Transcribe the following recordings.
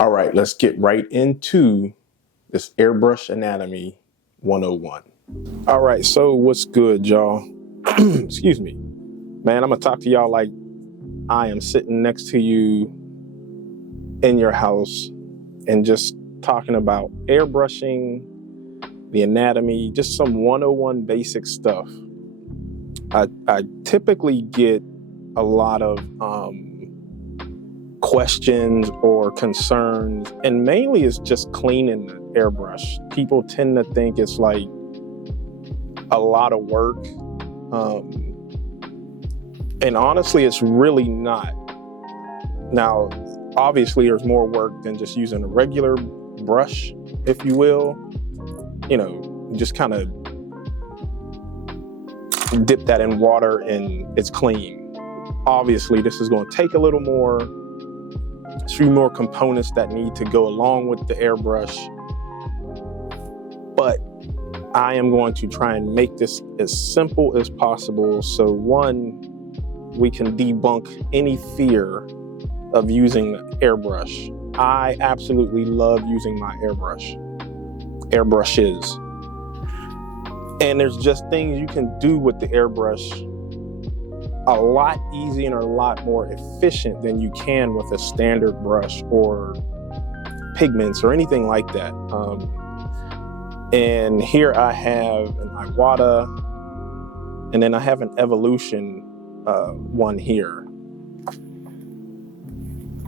All right, let's get right into this airbrush anatomy 101. All right, so what's good, y'all? Excuse me. Man, I'm gonna talk to y'all like I am sitting next to you in your house and just talking about airbrushing, the anatomy, just some 101 basic stuff. I typically get a lot of questions or concerns, and mainly it's just cleaning the airbrush. People tend to think it's like a lot of work, and honestly it's really not. Now obviously there's more work than just using a regular brush, if you will. You know, just kind of dip that in water and it's clean. Obviously this is going to take a little more, a few more components that need to go along with the airbrush, but I am going to try and make this as simple as possible. So one, we can debunk any fear of using airbrush. I absolutely love using my airbrushes. And there's just things you can do with the airbrush a lot easier and a lot more efficient than you can with a standard brush or pigments or anything like that. And here I have an iwata, and then I have an evolution one here.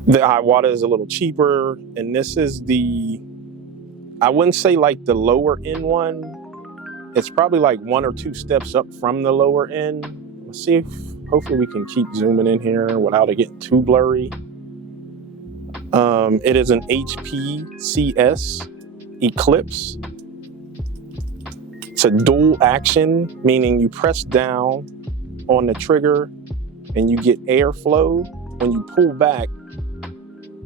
The iwata is a little cheaper, and this is the, I wouldn't say like the lower end one. It's probably like 1 or 2 steps up from the lower end. Let's see if, hopefully we can keep zooming in here without it getting too blurry. It is an HPCS Eclipse. It's a dual action, meaning you press down on the trigger and you get airflow. When you pull back,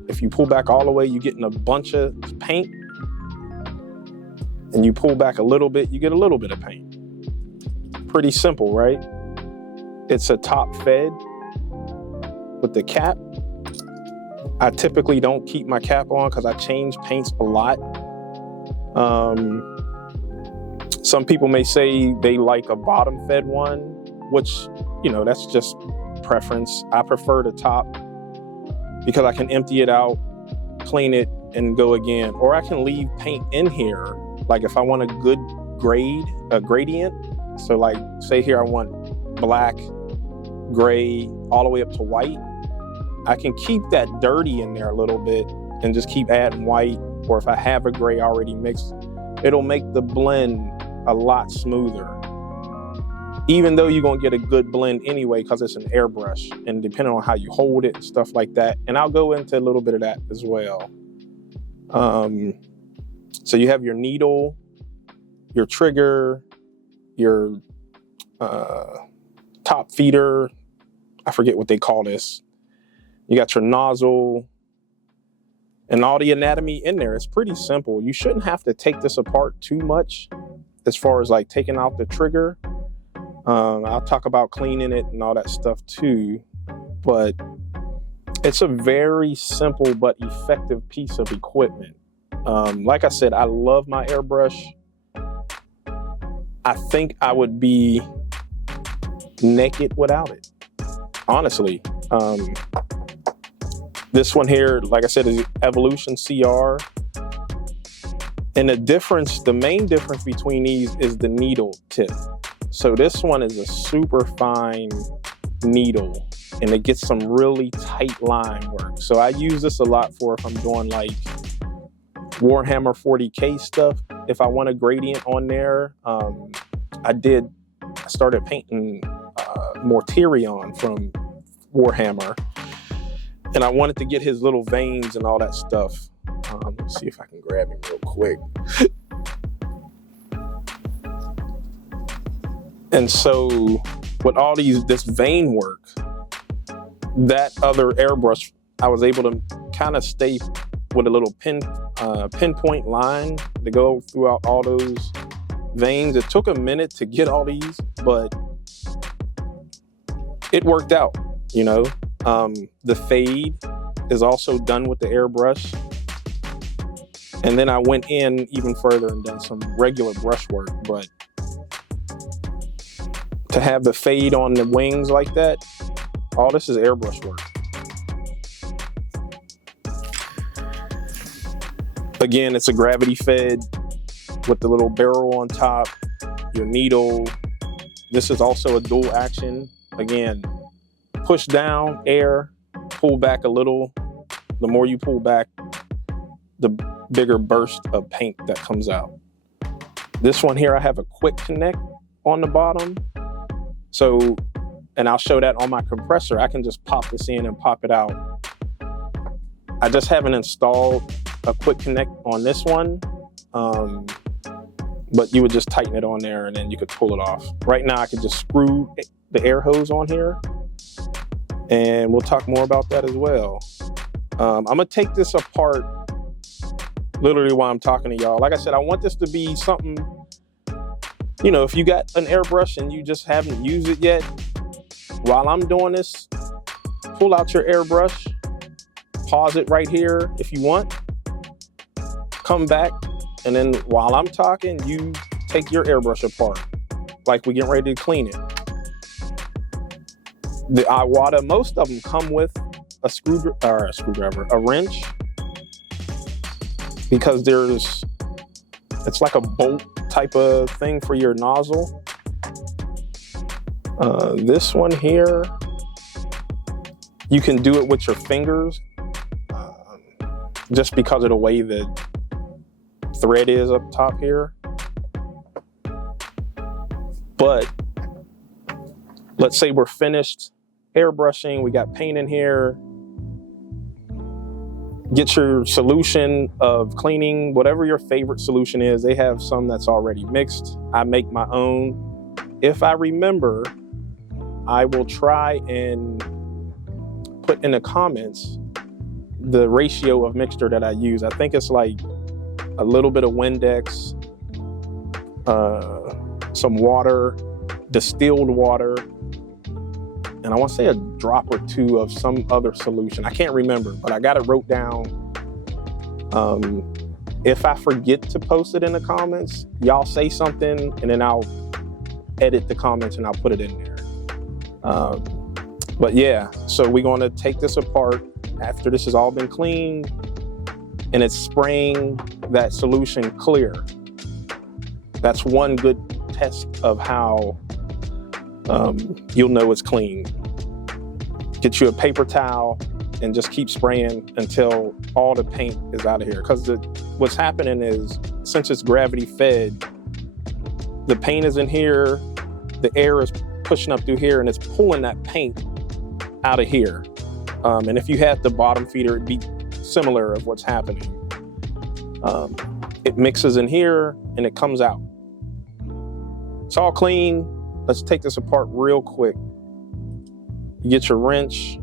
if you pull back all the way, you're getting a bunch of paint. And you pull back a little bit, you get a little bit of paint. Pretty simple, right? It's a top fed with the cap. I typically don't keep my cap on because I change paints a lot. Some people may say they like a bottom fed one, which, you know, that's just preference. I prefer the top because I can empty it out, clean it, and go again. Or I can leave paint in here. Like if I want a good gradient. So like say here I want black, gray, all the way up to white. I can keep that dirty in there a little bit and just keep adding white. Or if I have a gray already mixed, it'll make the blend a lot smoother. Even though you're gonna get a good blend anyway because it's an airbrush, and depending on how you hold it and stuff like that. And I'll go into a little bit of that as well. So you have your needle, your trigger, your top feeder. I forget what they call this. You got your nozzle and all the anatomy in there. It's pretty simple. You shouldn't have to take this apart too much as far as like taking out the trigger. I'll talk about cleaning it and all that stuff too, but it's a very simple but effective piece of equipment. Like I said, I love my airbrush. I think I would be naked without it, honestly. This one here, like I said, is Evolution CR. And the main difference between these is the needle tip. So this one is a super fine needle, and it gets some really tight line work. So I use this a lot for if I'm doing like Warhammer 40K stuff. If I want a gradient on there, I started painting Mortarion from Warhammer, and I wanted to get his little veins and all that stuff. Let's see if I can grab him real quick. And so with all this vein work, that other airbrush, I was able to kind of stay with a little pinpoint line to go throughout all those veins. It took a minute to get all these, but it worked out, you know. The fade is also done with the airbrush. And then I went in even further and done some regular brush work, but to have the fade on the wings like that, all this is airbrush work. Again, it's a gravity fed with the little barrel on top, your needle. This is also a dual action. Again, push down, air, pull back a little. The more you pull back, the bigger burst of paint that comes out. This one here, I have a quick connect on the bottom. So, and I'll show that on my compressor. I can just pop this in and pop it out. I just haven't installed a quick connect on this one, but you would just tighten it on there and then you could pull it off. Right now, I could just screw the air hose on here, and we'll talk more about that as well. I'm gonna take this apart literally while I'm talking to y'all. Like I said, I want this to be something, you know, if you got an airbrush and you just haven't used it yet, while I'm doing this, pull out your airbrush, pause it right here if you want, come back, and then while I'm talking, you take your airbrush apart, like we getting ready to clean it. The iwata, most of them come with a screwdriver, a wrench, because it's like a bolt type of thing for your nozzle. This one here, you can do it with your fingers, just because of the way the thread is up top here. But let's say we're finished airbrushing, we got paint in here. Get your solution of cleaning, whatever your favorite solution is. They have some that's already mixed. I make my own. If I remember, I will try and put in the comments the ratio of mixture that I use. I think it's like a little bit of Windex, some water, distilled water, and I want to say a drop or two of some other solution. I can't remember, but I got it wrote down. If I forget to post it in the comments, y'all say something and then I'll edit the comments and I'll put it in there. But yeah, so we're going to take this apart after this has all been cleaned and it's spraying that solution clear. That's one good test of how you'll know it's clean. Get you a paper towel and just keep spraying until all the paint is out of here. Because what's happening is, since it's gravity fed, the paint is in here, the air is pushing up through here, and it's pulling that paint out of here. And if you had the bottom feeder, it'd be similar of what's happening. It mixes in here and it comes out. It's all clean. Let's take this apart real quick. You get your wrench,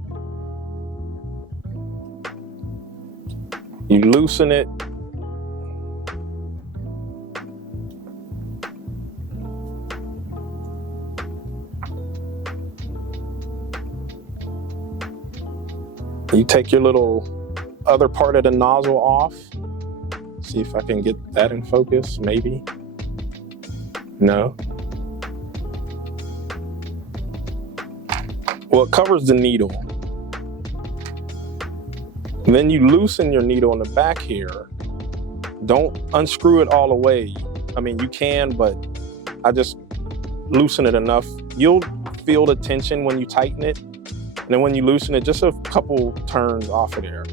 you loosen it, you take your little other part of the nozzle off. See if I can get that in focus, maybe. No. Well, it covers the needle. And then you loosen your needle in the back here. Don't unscrew it all the way. I mean, you can, but I just loosen it enough. You'll feel the tension when you tighten it. And then when you loosen it, just a couple turns off of there.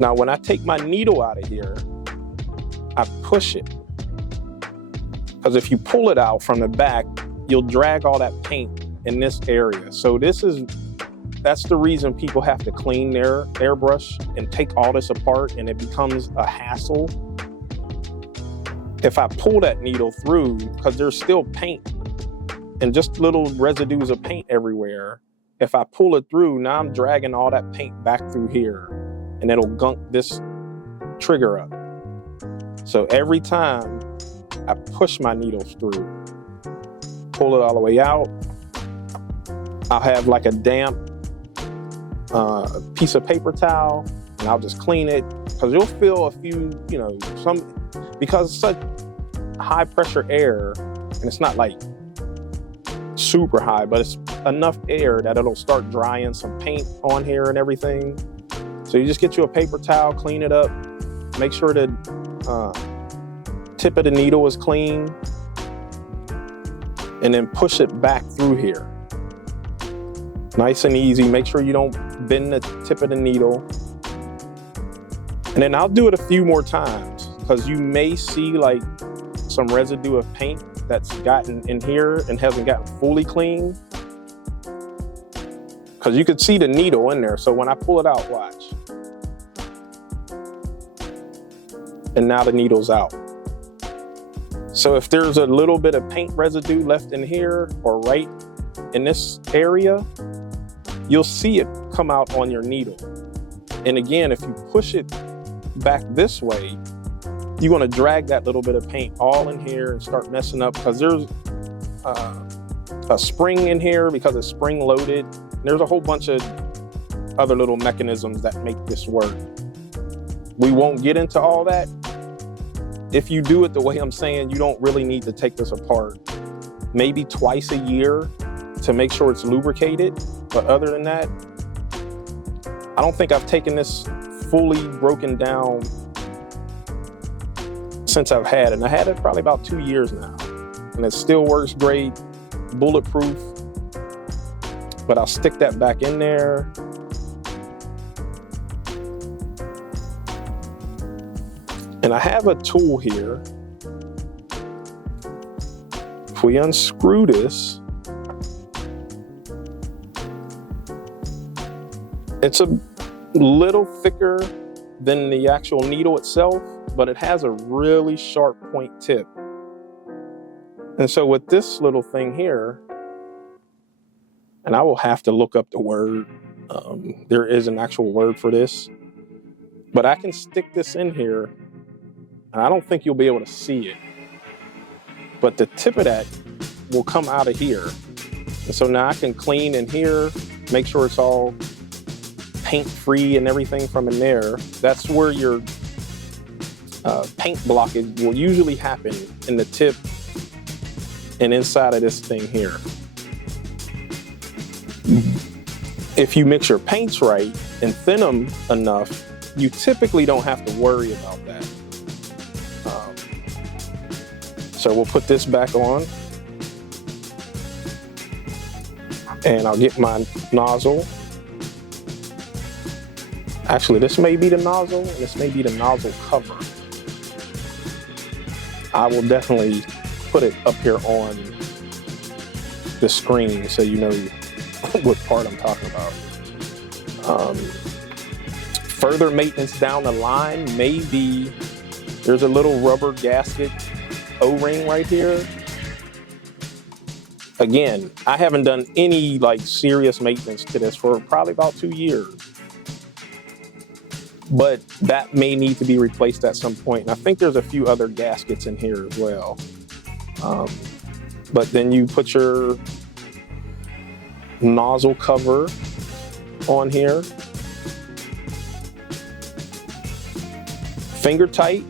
Now, when I take my needle out of here, I push it. Because if you pull it out from the back, you'll drag all that paint in this area. So that's the reason people have to clean their airbrush and take all this apart, and it becomes a hassle. If I pull that needle through, because there's still paint and just little residues of paint everywhere, if I pull it through, now I'm dragging all that paint back through here, and it'll gunk this trigger up. So every time I push my needles through, pull it all the way out, I'll have like a damp piece of paper towel, and I'll just clean it, because you'll feel a few, because it's such high pressure air, and it's not like super high, but it's enough air that it'll start drying some paint on here and everything. So you just get you a paper towel, clean it up, make sure the tip of the needle is clean, and then push it back through here. Nice and easy. Make sure you don't bend the tip of the needle. And then I'll do it a few more times, because you may see like some residue of paint that's gotten in here and hasn't gotten fully clean. Because you could see the needle in there. So when I pull it out, watch. And now the needle's out. So if there's a little bit of paint residue left in here or right in this area, you'll see it come out on your needle. And again, if you push it back this way, you're gonna drag that little bit of paint all in here and start messing up, because there's a spring in here, because it's spring loaded. There's a whole bunch of other little mechanisms that make this work. We won't get into all that. If you do it the way I'm saying, you don't really need to take this apart. Maybe twice a year to make sure it's lubricated. But other than that, I don't think I've taken this fully broken down since I've had it. And I had it probably about 2 years now. And it still works great, bulletproof. But I'll stick that back in there. And I have a tool here. If we unscrew this, it's a little thicker than the actual needle itself, but it has a really sharp point tip. And so with this little thing here, and I will have to look up the word, there is an actual word for this, but I can stick this in here, and I don't think you'll be able to see it, but the tip of that will come out of here. And so now I can clean in here, make sure it's all paint free and everything from in there. That's where your paint blockage will usually happen, in the tip and inside of this thing here. If you mix your paints right and thin them enough, you typically don't have to worry about that. So we'll put this back on, and I'll get my nozzle. Actually, this may be the nozzle, and this may be the nozzle cover. I will definitely put it up here on the screen so you know what part I'm talking about. Further maintenance down the line may be, there's a little rubber gasket O-ring right here. Again, I haven't done any like serious maintenance to this for probably about 2 years. But that may need to be replaced at some point. And I think there's a few other gaskets in here as well. But then you put your nozzle cover on here. Finger tight.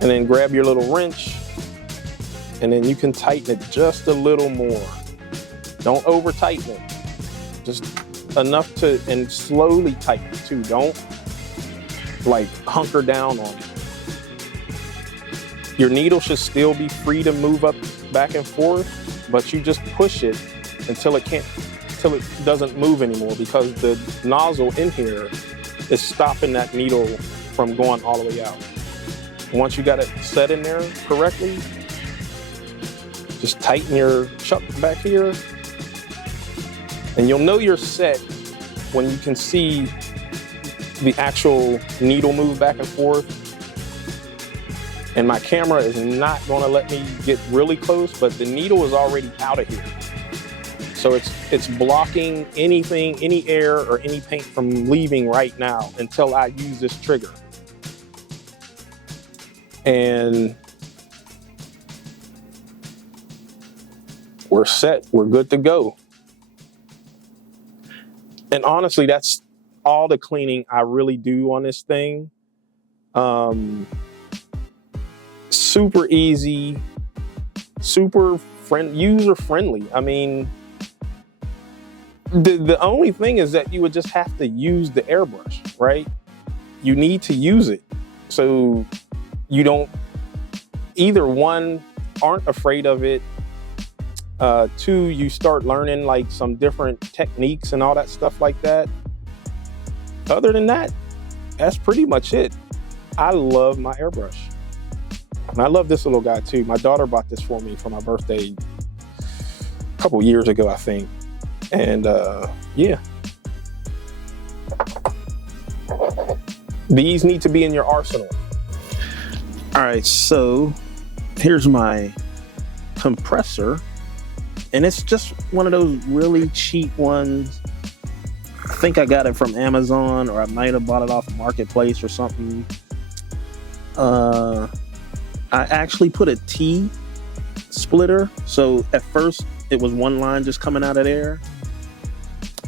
And then grab your little wrench. And then you can tighten it just a little more. Don't over tighten it. Just enough to, and slowly tighten it too. Don't like hunker down on it. Your needle should still be free to move up, back and forth, but you just push it until it doesn't move anymore, because the nozzle in here is stopping that needle from going all the way out. Once you got it set in there correctly, just tighten your chuck back here, and you'll know you're set when you can see the actual needle move back and forth. And my camera is not gonna let me get really close, but the needle is already out of here. So it's blocking anything, any air or any paint from leaving right now until I use this trigger. And we're set, we're good to go. And honestly, that's all the cleaning I really do on this thing. Super easy, super user friendly. I mean, the only thing is that you would just have to use the airbrush, right? You need to use it. So you don't, either one, aren't afraid of it. Two, you start learning like some different techniques and all that stuff like that. Other than that, that's pretty much it. I love my airbrush. And I love this little guy too. My daughter bought this for me for my birthday a couple years ago, I think. And yeah. These need to be in your arsenal. All right, so here's my compressor. And it's just one of those really cheap ones. I think I got it from Amazon, or I might have bought it off Marketplace or something. I actually put a T splitter. So at first it was one line just coming out of there.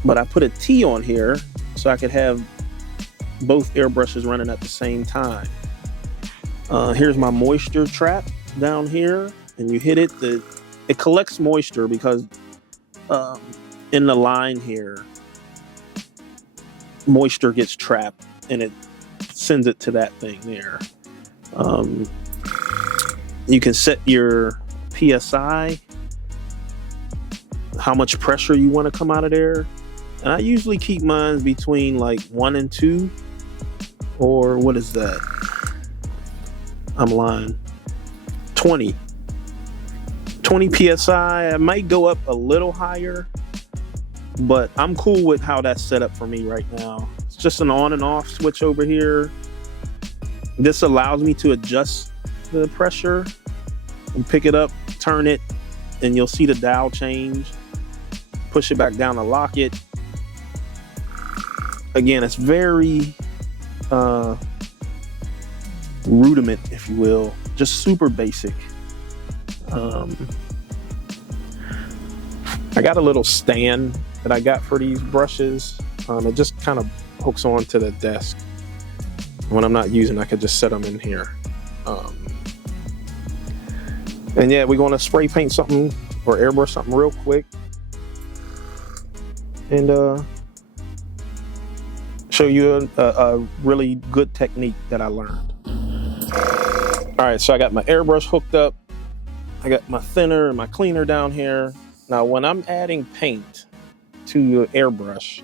But I put a T on here so I could have both airbrushes running at the same time. Here's my moisture trap down here. And you hit it, it collects moisture because in the line here, moisture gets trapped and it sends it to that thing there. You can set your PSI, how much pressure you want to come out of there. And I usually keep mine between like 1 and 2, or what is that? I'm lying. 20 PSI. I might go up a little higher, but I'm cool with how that's set up for me right now. It's just an on and off switch over here. This allows me to adjust the pressure and pick it up, turn it, and you'll see the dial change. Push it back down to lock it. Again, it's very rudiment, if you will, just super basic. I got a little stand that I got for these brushes. It just kind of hooks onto the desk. When I'm not using, I could just set them in here. And yeah, we're going to spray paint something or airbrush something real quick and show you a really good technique that I learned. All right, so I got my airbrush hooked up. I got my thinner and my cleaner down here. Now, when I'm adding paint to your airbrush,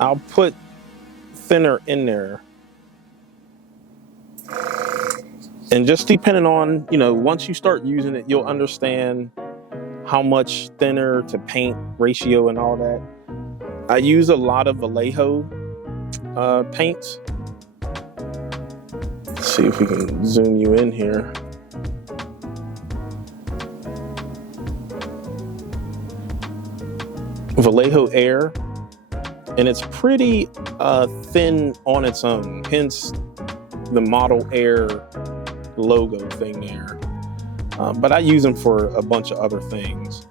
I'll put thinner in there. And just depending on, once you start using it, you'll understand how much thinner to paint ratio and all that. I use a lot of Vallejo paints. Let's see if we can zoom you in here. Vallejo Air, and it's pretty thin on its own, hence the Model Air logo thing there. But I use them for a bunch of other things.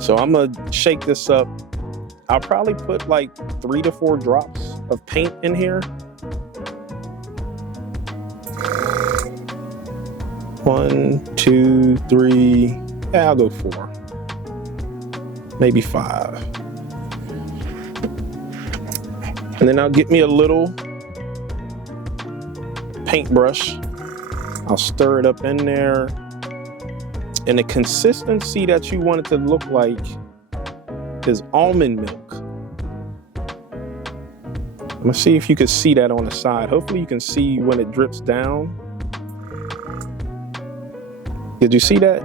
So I'm gonna shake this up. I'll probably put like 3 to 4 drops of paint in here. 1, 2, 3, yeah, I'll go 4, maybe 5. And then I'll get me a little paintbrush. I'll stir it up in there. And the consistency that you want it to look like is almond milk. I'm gonna see if you can see that on the side. Hopefully you can see when it drips down. Did you see that?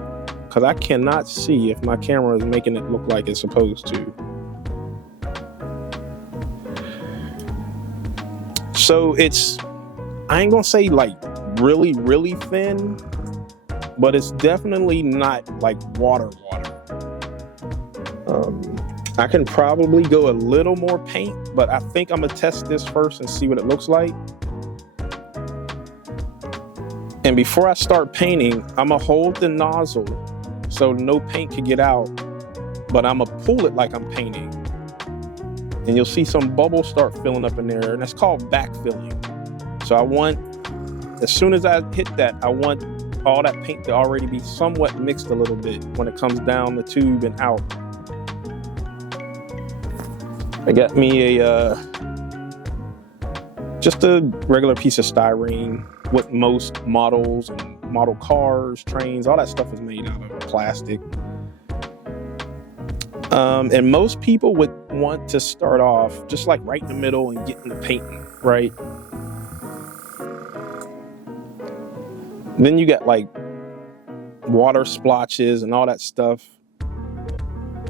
Because I cannot see if my camera is making it look like it's supposed to. So it's, I ain't gonna say like really, really thin, but it's definitely not like water. I can probably go a little more paint, but I think I'm gonna test this first and see what it looks like. And before I start painting, I'm gonna hold the nozzle so no paint can get out, but I'm gonna pull it like I'm painting. and you'll see some bubbles start filling up in there, and that's called backfilling. So I want, as soon as I hit that, I want all that paint to already be somewhat mixed a little bit when it comes down the tube and out. I got me just a regular piece of styrene, what most models and model cars, trains, all that stuff is made out of plastic. And most people would want to start off just like right in the middle and get into painting, right? Then you got like water splotches and all that stuff.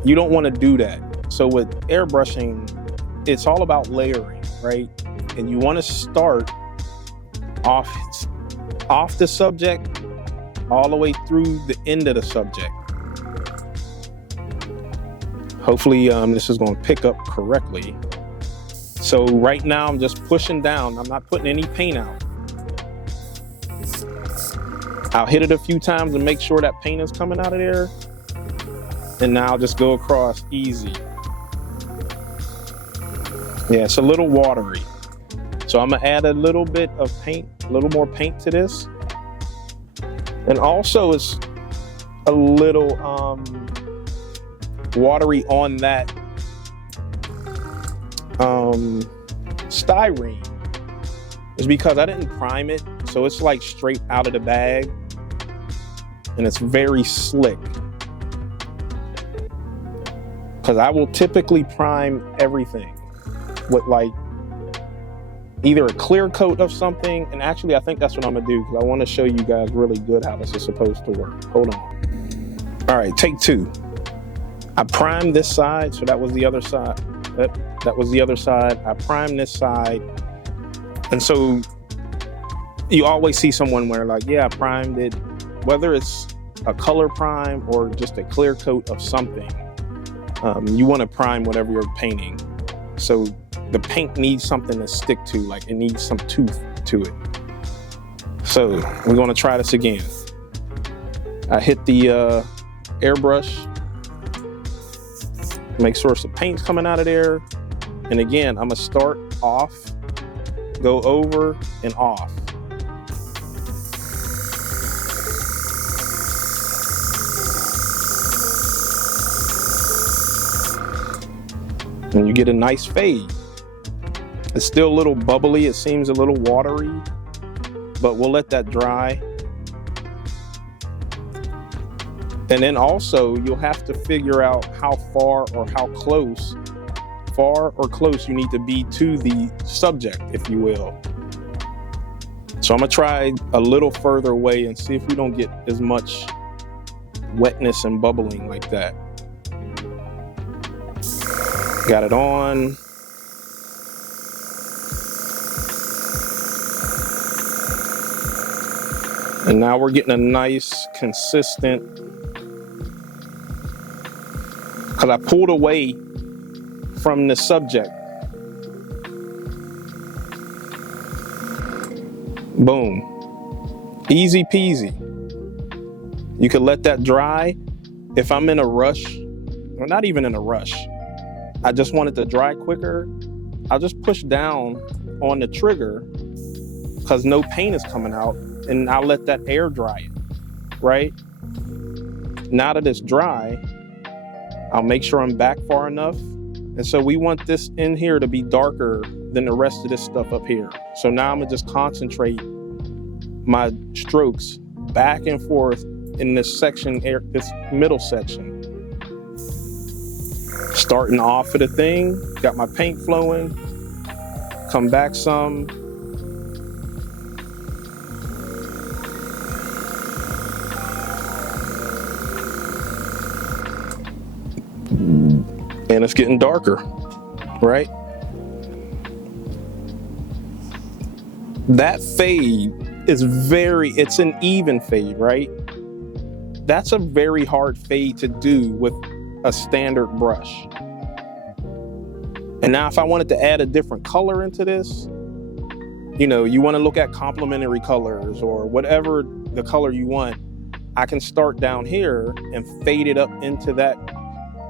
You don't want to do that. So with airbrushing, it's all about layering, right? And you want to start off the subject all the way through the end of the subject. Hopefully this is going to pick up correctly. So right now I'm just pushing down. I'm not putting any paint out. I'll hit it a few times and make sure that paint is coming out of there. And now I'll just go across easy. Yeah, it's a little watery. So I'm gonna add a little bit of paint, a little more paint to this. And also it's a little watery on that styrene. It's because I didn't prime it, so it's like straight out of the bag and it's very slick. Because I will typically prime everything with like either a clear coat of something, and actually I think that's what I'm gonna do because I want to show you guys really good how this is supposed to work. Hold on. All right, take two. I primed this side, so that was the other side. That was the other side. I primed this side, and so you always see someone where like, yeah, I primed it, whether it's a color prime or just a clear coat of something. You want to prime whatever you're painting, so the paint needs something to stick to, like it needs some tooth to it. So we're going to try this again. I hit the airbrush, make sure some paint's coming out of there, and again I'm gonna start off, go over and off. And you get a nice fade. It's still a little bubbly, it seems a little watery, but we'll let that dry. And then also you'll have to figure out how far or close you need to be to the subject, if you will. So I'm gonna try a little further away and see if we don't get as much wetness and bubbling like that. Got it on. And now we're getting a nice, consistent, because I pulled away from the subject. Boom. Easy peasy. You can let that dry. If I'm in a rush, or not even in a rush, I just want it to dry quicker, I'll just push down on the trigger because no paint is coming out, and I'll let that air dry it, right? Now that it's dry, I'll make sure I'm back far enough. And so we want this in here to be darker than the rest of this stuff up here. So now I'm gonna just concentrate my strokes back and forth in this section, this middle section. Starting off of the thing, got my paint flowing, come back some. And it's getting darker, right? That fade is it's an even fade, right? That's a very hard fade to do with a standard brush. And now if I wanted to add a different color into this, you know, you want to look at complementary colors or whatever the color you want, I can start down here and fade it up into that.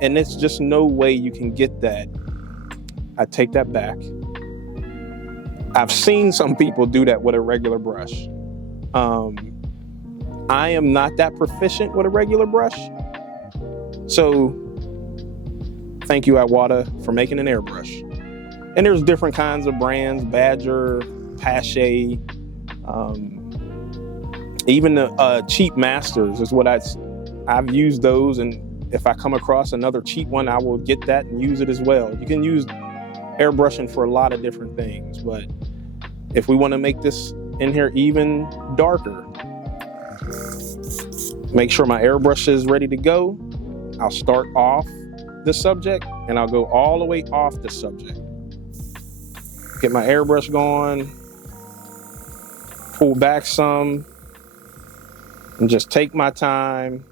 And there's just no way you can get that. I take that back. I've seen some people do that with a regular brush. I am not that proficient with a regular brush. So thank you, Iwata, for making an airbrush. And there's different kinds of brands, Badger, Pache, even the cheap masters is what I've used those, and if I come across another cheap one, I will get that and use it as well. You can use airbrushing for a lot of different things, but if we want to make this in here even darker, make sure my airbrush is ready to go. I'll start off the subject and I'll go all the way off the subject. Get my airbrush going, pull back some, and just take my time.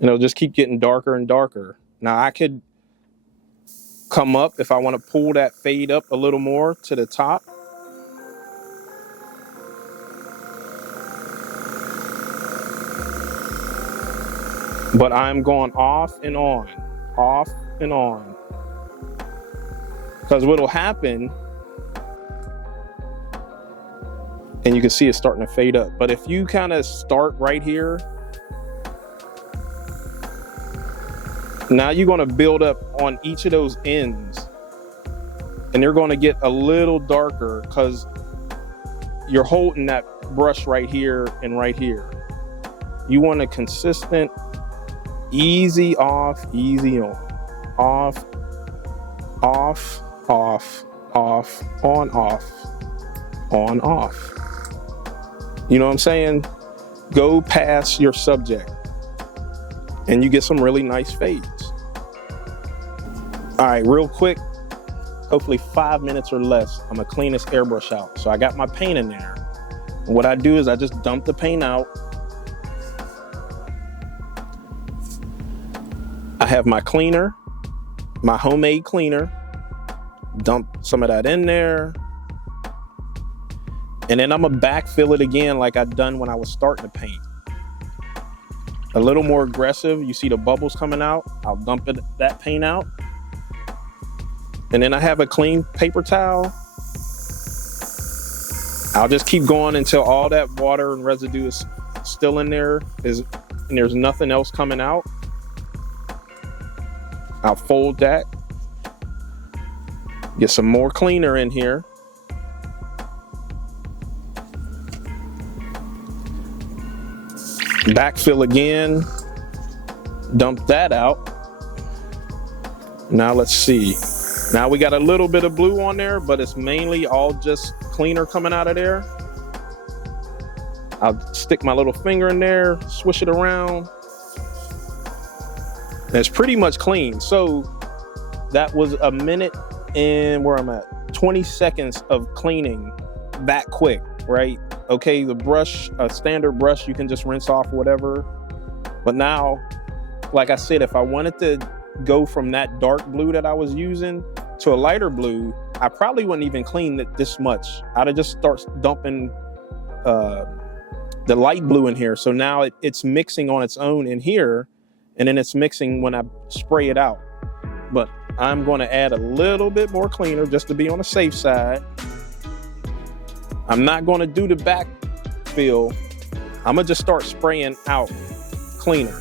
And it'll just keep getting darker and darker. Now I could come up if I want to pull that fade up a little more to the top. But I'm going off and on, off and on. Because what'll happen, and you can see it's starting to fade up. But if you kind of start right here, now you're going to build up on each of those ends. And they're going to get a little darker because you're holding that brush right here and right here. You want a consistent, easy off, easy on. Off, off, off, off, on, off, on, off. You know what I'm saying? Go past your subject and you get some really nice fades. All right, real quick, hopefully 5 minutes or less, I'm gonna clean this airbrush out. So I got my paint in there. And what I do is I just dump the paint out. I have my cleaner, my homemade cleaner, dump some of that in there. And then I'm gonna backfill it again like I done when I was starting to paint. A little more aggressive. You see the bubbles coming out. I'll dump that paint out. And then I have a clean paper towel. I'll just keep going until all that water and residue is still in there and there's nothing else coming out. I'll fold that. Get some more cleaner in here. Backfill again. Dump that out. Now let's see. Now we got a little bit of blue on there, but it's mainly all just cleaner coming out of there. I'll stick my little finger in there, swish it around. And it's pretty much clean. So that was a minute and where I'm at, 20 seconds of cleaning that quick, right? Okay, the brush, a standard brush, you can just rinse off whatever. But now, like I said, if I wanted to go from that dark blue that I was using to a lighter blue, I probably wouldn't even clean it this much. I'd have just start dumping the light blue in here. So now it's mixing on its own in here, and then it's mixing when I spray it out. But I'm going to add a little bit more cleaner just to be on the safe side. I'm not going to do the backfill. I'm going to just start spraying out cleaner.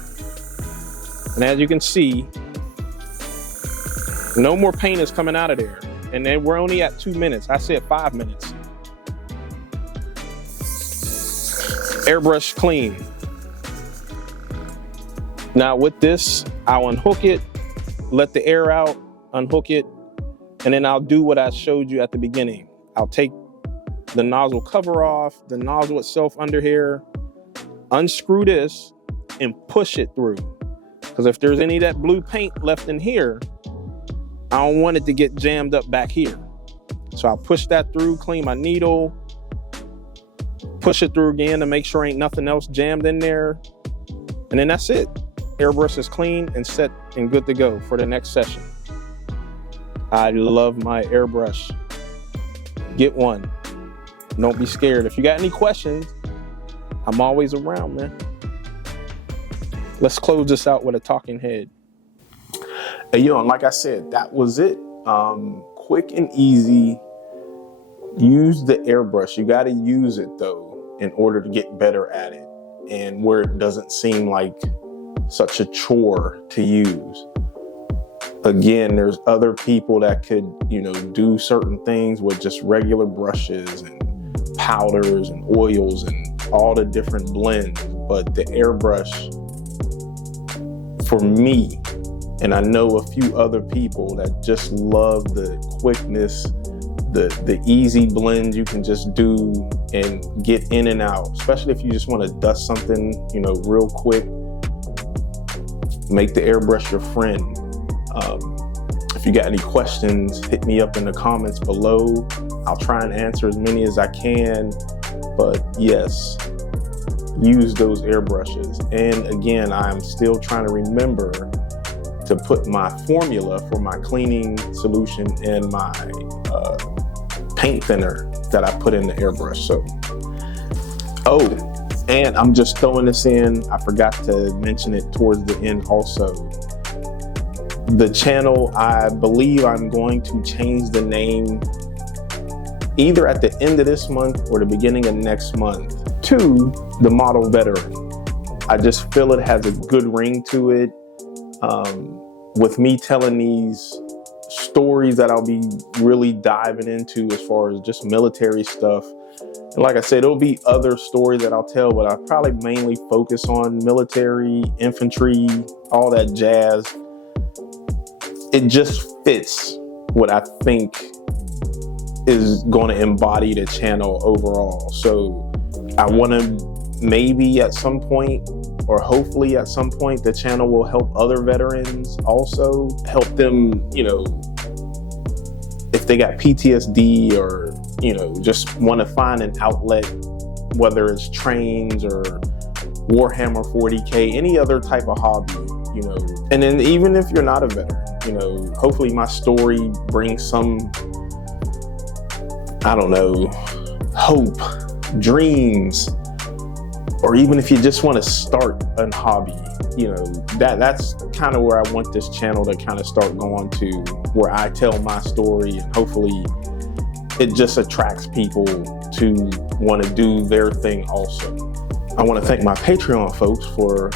And as you can see, no more paint is coming out of there. And then we're only at 2 minutes. I said 5 minutes. Airbrush clean. Now with this, I'll unhook it, let the air out, unhook it, and then I'll do what I showed you at the beginning. I'll take the nozzle cover off, the nozzle itself under here, unscrew this and push it through. Because if there's any of that blue paint left in here, I don't want it to get jammed up back here. So I'll push that through, clean my needle, push it through again to make sure ain't nothing else jammed in there. And then that's it. Airbrush is clean and set and good to go for the next session. I love my airbrush. Get one. Don't be scared. If you got any questions, I'm always around, man. Let's close this out with a talking head. And, and like I said, that was it. Quick and easy. Use the airbrush. You got to use it though in order to get better at it, and where it doesn't seem like such a chore to use. Again, there's other people that could, do certain things with just regular brushes and powders and oils and all the different blends. But the airbrush, for me, and I know a few other people that just love the quickness, the easy blend you can just do and get in and out, especially if you just want to dust something, real quick. Make the airbrush your friend. If you got any questions, hit me up in the comments below. I'll try and answer as many as I can. But yes, use those airbrushes. And again, I'm still trying to remember to put my formula for my cleaning solution in my paint thinner that I put in the airbrush. So, and I'm just throwing this in. I forgot to mention it towards the end also. The channel, I believe I'm going to change the name either at the end of this month or the beginning of next month to the Model Veteran. I just feel it has a good ring to it. With me telling these stories that I'll be really diving into as far as just military stuff. And like I said, there'll be other stories that I'll tell, but I'll probably mainly focus on military, infantry, all that jazz. It just fits what I think is going to embody the channel overall. So I want to maybe at some point, or hopefully at some point, the channel will help other veterans also, help them, if they got PTSD or, just want to find an outlet, whether it's trains or Warhammer 40K, any other type of hobby, And then even if you're not a veteran, hopefully my story brings some, I don't know, hope, dreams, or even if you just want to start a hobby, that's kind of where I want this channel to kind of start going to, where I tell my story and hopefully it just attracts people to want to do their thing also. I want to thank my Patreon folks for,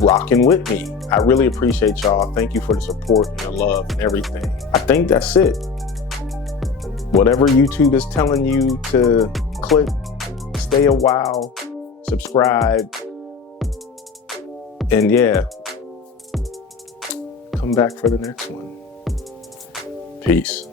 rocking with me. I really appreciate y'all. Thank you for the support and the love and everything. I think that's it. Whatever YouTube is telling you to click, stay a while, subscribe, and yeah, come back for the next one. Peace.